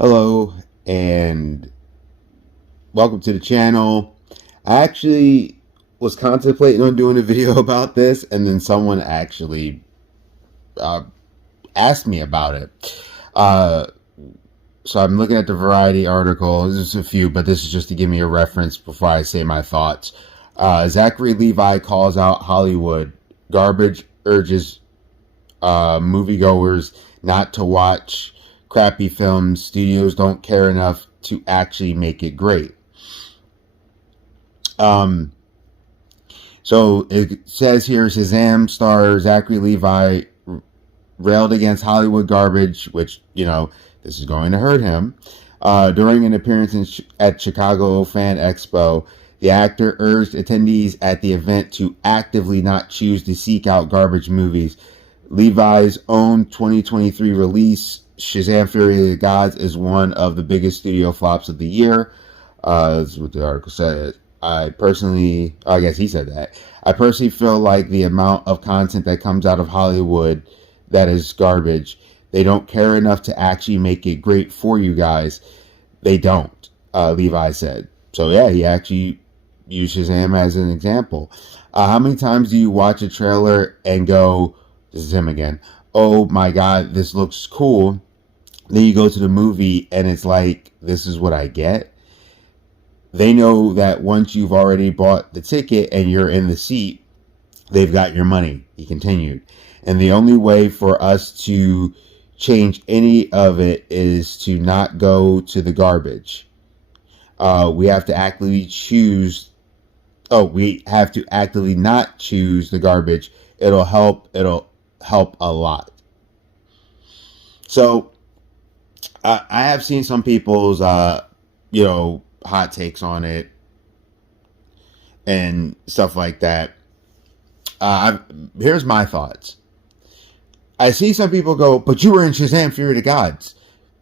Hello and welcome to the channel. I actually was contemplating on doing a video about this, and then someone actually uh, asked me about it. Uh, so I'm looking at the Variety article. There's a few, but this is just to give me a reference before I say my thoughts. Zachary Levi calls out Hollywood. Garbage urges moviegoers not to watch crappy films. Studios don't care enough to actually make it great. Um, so it says here Shazam star Zachary Levi railed against Hollywood garbage, which, this is going to hurt him. During an appearance at Chicago Fan Expo, the actor urged attendees at the event to actively not choose to seek out garbage movies. Levi's own 2023 release, Shazam Fury of the Gods, is one of the biggest studio flops of the year. That's what the article said. I guess he said that. I personally feel like the amount of content that comes out of Hollywood that is garbage. They don't care enough to actually make it great for you guys. They don't, Levi said. So yeah, he actually used Shazam as an example. How many times do you watch a trailer and go, this is him again, oh my God, this looks cool. Then you go to the movie and it's like, this is what I get. They know that once you've already bought the ticket and you're in the seat, they've got your money. He continued. And the only way for us to change any of it is to not go to the garbage. We have to actively choose. Oh, we have to actively not choose the garbage. It'll help a lot. So I have seen some people's, hot takes on it and stuff like that. Here's my thoughts. I see some people go, but you were in Shazam Fury of the Gods.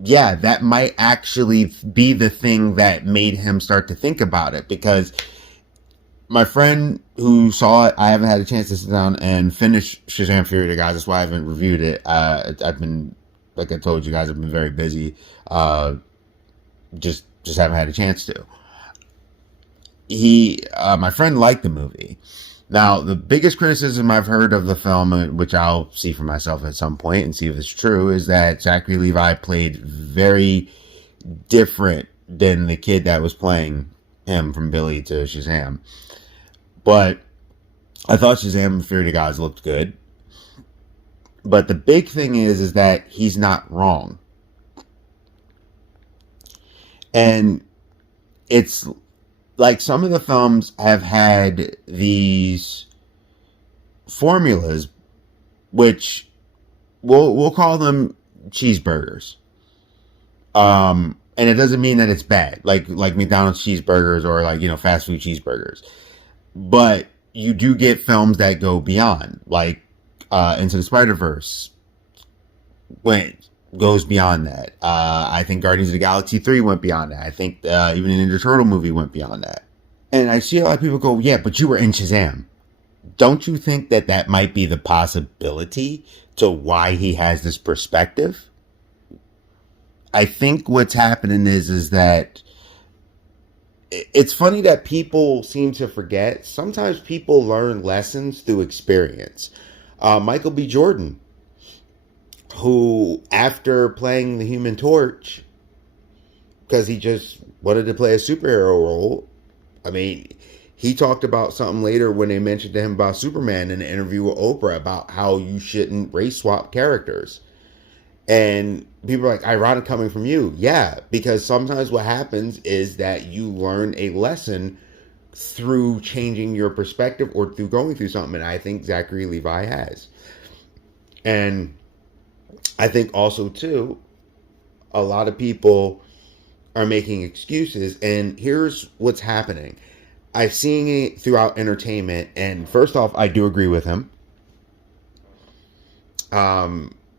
Yeah, that might actually be the thing that made him start to think about it, because my friend who saw it, I haven't had a chance to sit down and finish Shazam Fury of the Gods. That's why I haven't reviewed it. I've been, like I told you guys, I've been very busy. Just haven't had a chance to. My friend liked the movie. Now, the biggest criticism I've heard of the film, which I'll see for myself at some point and see if it's true, is that Zachary Levi played very different than the kid that was playing him from Billy to Shazam. But I thought Shazam Fury of the Gods looked good. But the big thing is that he's not wrong. And it's like some of the films have had these formulas, which we'll call them cheeseburgers. And it doesn't mean that it's bad, like McDonald's cheeseburgers or fast food cheeseburgers. But you do get films that go beyond, like Into the Spider-Verse goes beyond that. I think Guardians of the Galaxy 3 went beyond that. I think even the Ninja Turtle movie went beyond that. And I see a lot of people go, yeah, but you were in Shazam. Don't you think that might be the possibility to why he has this perspective? I think what's happening is that it's funny that people seem to forget. Sometimes people learn lessons through experience. Michael B. Jordan, who, after playing the Human Torch, because he just wanted to play a superhero role, he talked about something later when they mentioned to him about Superman in an interview with Oprah about how you shouldn't race swap characters. And people are like, ironic coming from you. Yeah, because sometimes what happens is that you learn a lesson through changing your perspective or through going through something. And I think Zachary Levi has. And I think also, too, a lot of people are making excuses. And here's what's happening. I've seen it throughout entertainment. And first off, I do agree with him.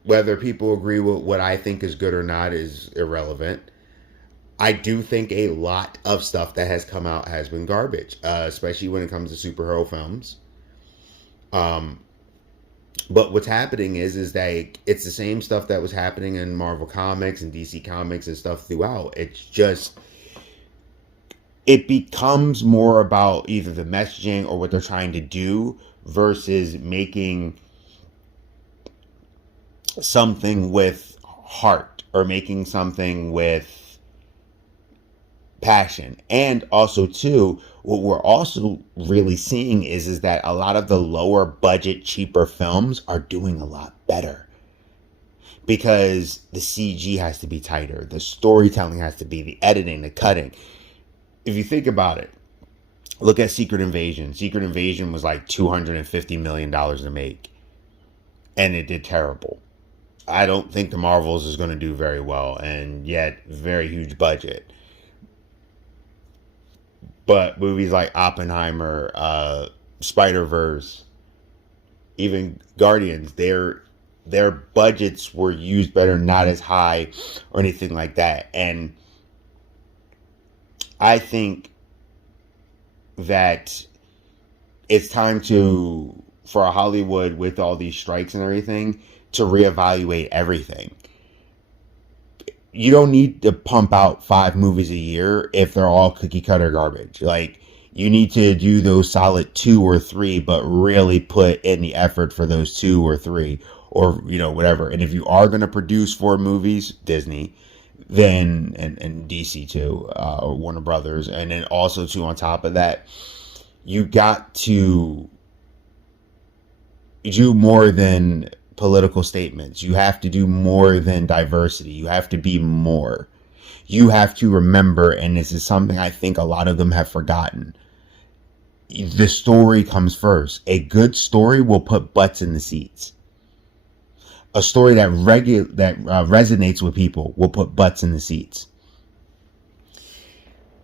Whether people agree with what I think is good or not is irrelevant. I do think a lot of stuff that has come out has been garbage, especially when it comes to superhero films. But what's happening is that it's the same stuff that was happening in Marvel Comics and DC Comics and stuff throughout. It's just it becomes more about either the messaging or what they're trying to do versus making something with heart or making something with passion. And also too, what we're also really seeing is that a lot of the lower budget cheaper films are doing a lot better because the CG has to be tighter, the storytelling has to be, the editing, the cutting. If you think about it, look at Secret Invasion. Secret Invasion was like $250 million to make, and it did terrible. I don't think the Marvels is going to do very well, and yet very huge budget. But movies like Oppenheimer, Spider Verse, even Guardians, their budgets were used better, not as high or anything like that. And I think that it's time for Hollywood, with all these strikes and everything, to reevaluate everything. You don't need to pump out 5 movies a year if they're all cookie cutter garbage. Like, you need to do those solid 2 or 3, but really put in the effort for those 2 or 3, or whatever. And if you are going to produce 4 movies, Disney, then and DC too, or Warner Brothers, and then also too on top of that, you got to do more than political statements. You have to do more than diversity. You have to be more. You have to remember, and this is something I think a lot of them have forgotten, the story comes first. A good story will put butts in the seats. A story that resonates with people will put butts in the seats.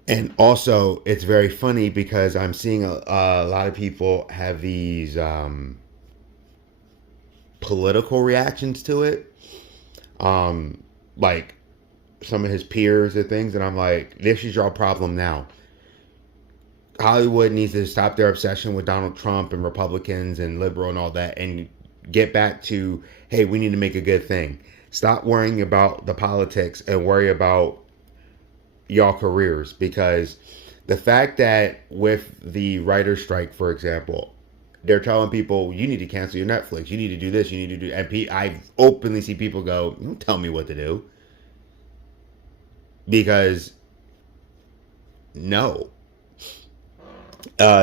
And also, it's very funny because I'm seeing a lot of people have these political reactions to it. Like some of his peers and things, and I'm like, this is your problem now. Hollywood needs to stop their obsession with Donald Trump and Republicans and liberal and all that, and get back to, hey, we need to make a good thing. Stop worrying about the politics and worry about y'all careers, because the fact that with the writer's strike, for example, they're telling people, you need to cancel your Netflix, you need to do this, you need to do, and I openly see people go, don't tell me what to do, because no.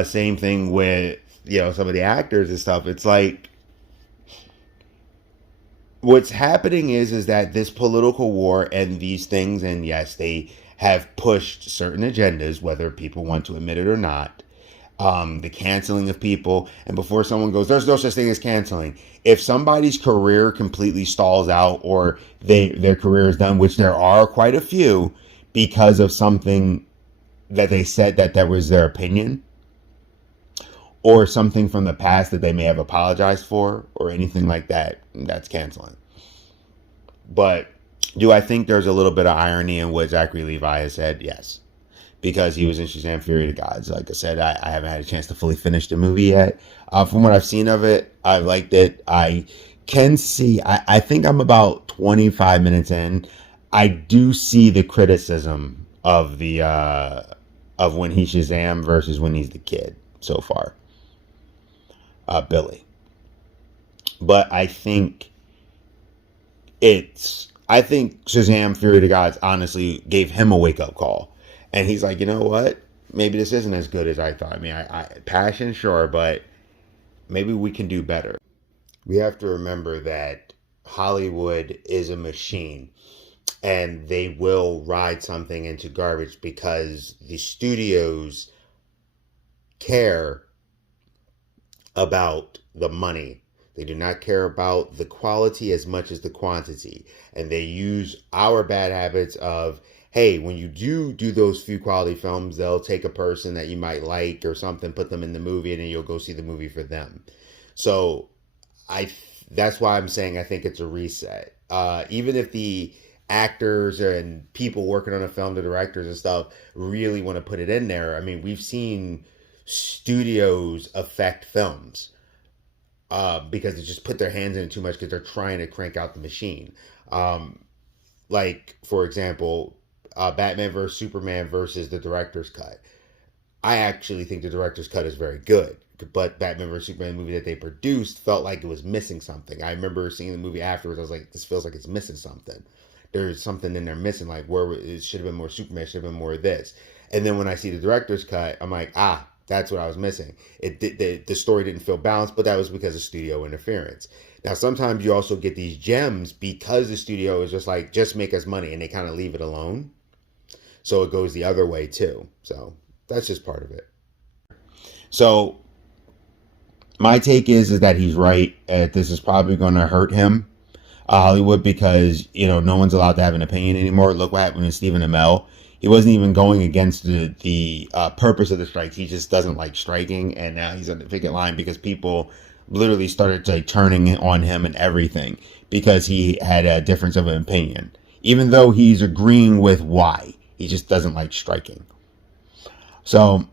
Same thing with some of the actors and stuff. It's like, what's happening is that this political war and these things, and yes, they have pushed certain agendas, whether people want to admit it or not. The canceling of people, and before someone goes, there's no such thing as canceling. If somebody's career completely stalls out, or their career is done, which there are quite a few, because of something that they said that was their opinion, or something from the past that they may have apologized for, or anything like that, that's canceling. But do I think there's a little bit of irony in what Zachary Levi has said? Yes. Because he was in Shazam! Fury of the Gods. Like I said, I haven't had a chance to fully finish the movie yet. From what I've seen of it, I've liked it. I can see, I think I'm about 25 minutes in. I do see the criticism of the of when he's Shazam versus when he's the kid so far. Billy. But I think Shazam! Fury of the Gods honestly gave him a wake-up call. And he's like, you know what? Maybe this isn't as good as I thought. I mean, I passion, sure, but maybe we can do better. We have to remember that Hollywood is a machine, and they will ride something into garbage because the studios care about the money. They do not care about the quality as much as the quantity. And they use our bad habits of, hey, when you do those few quality films, they'll take a person that you might like or something, put them in the movie, and then you'll go see the movie for them. So that's why I'm saying I think it's a reset. Even if the actors and people working on a film, the directors and stuff, really want to put it in there, I mean, we've seen studios affect films. because they just put their hands in it too much because they're trying to crank out the machine. Um, like for example, Batman versus Superman versus the director's cut. I actually think the director's cut is very good, but Batman vs Superman movie that they produced felt like it was missing something. I remember seeing the movie afterwards. I was like, this feels like it's missing something. There's something in there missing. Like where it should have been more Superman, should have been more of this. And then when I see the director's cut, I'm like, that's what I was missing. The story didn't feel balanced, but that was because of studio interference. Now sometimes you also get these gems because the studio is just like, just make us money, and they kind of leave it alone. So it goes the other way too. So that's just part of it. So my take is that he's right. This is probably going to hurt him, Hollywood, because no one's allowed to have an opinion anymore. Look what happened with Stephen Amell. He wasn't even going against the purpose of the strikes. He just doesn't like striking, and now he's on the picket line because people literally started like turning on him and everything because he had a difference of an opinion, even though he's agreeing with why. He just doesn't like striking. So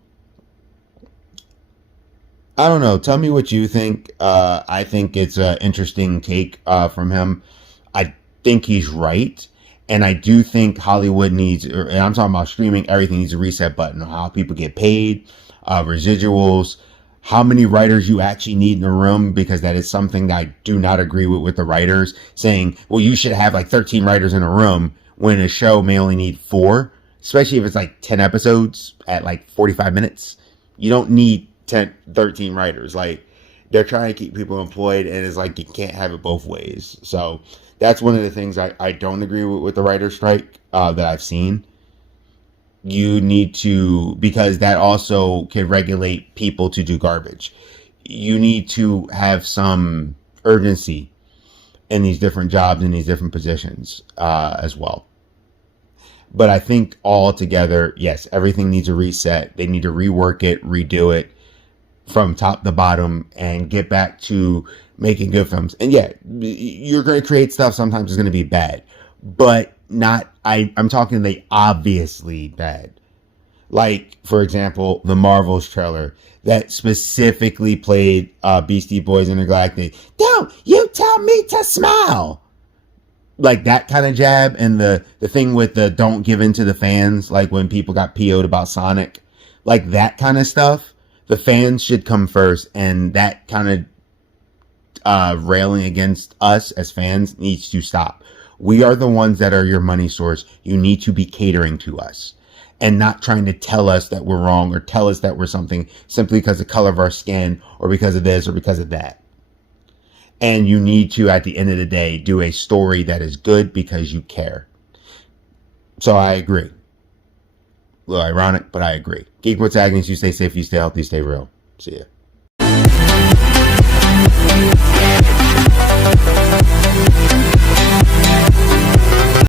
I don't know. Tell me what you think. I think it's an interesting take from him. I think he's right. And I do think Hollywood needs, and I'm talking about streaming, everything needs a reset button on how people get paid, residuals, how many writers you actually need in a room, because that is something that I do not agree with the writers saying, well, you should have like 13 writers in a room when a show may only need 4, especially if it's like 10 episodes at like 45 minutes. You don't need 13 writers. Like, they're trying to keep people employed, and it's like you can't have it both ways. So that's one of the things I don't agree with the writer's strike that I've seen. You need to, because that also can regulate people to do garbage. You need to have some urgency in these different jobs, in these different positions as well. But I think all together, yes, everything needs a reset. They need to rework it, redo it from top to bottom, and get back to making good films. And yeah, you're going to create stuff sometimes it's going to be bad, but not, I'm talking the obviously bad. Like, for example, the Marvels trailer that specifically played Beastie Boys Intergalactic. Don't you tell me to smile. Like that kind of jab, and the thing with the don't give in to the fans, like when people got PO'd about Sonic, like that kind of stuff. The fans should come first, and that kind of railing against us as fans needs to stop. We are the ones that are your money source. You need to be catering to us and not trying to tell us that we're wrong or tell us that we're something simply because of the color of our skin or because of this or because of that. And you need to, at the end of the day, do a story that is good because you care. So I agree. A little ironic, but I agree. Geek Protagonist, you stay safe, you stay healthy, stay real. See ya.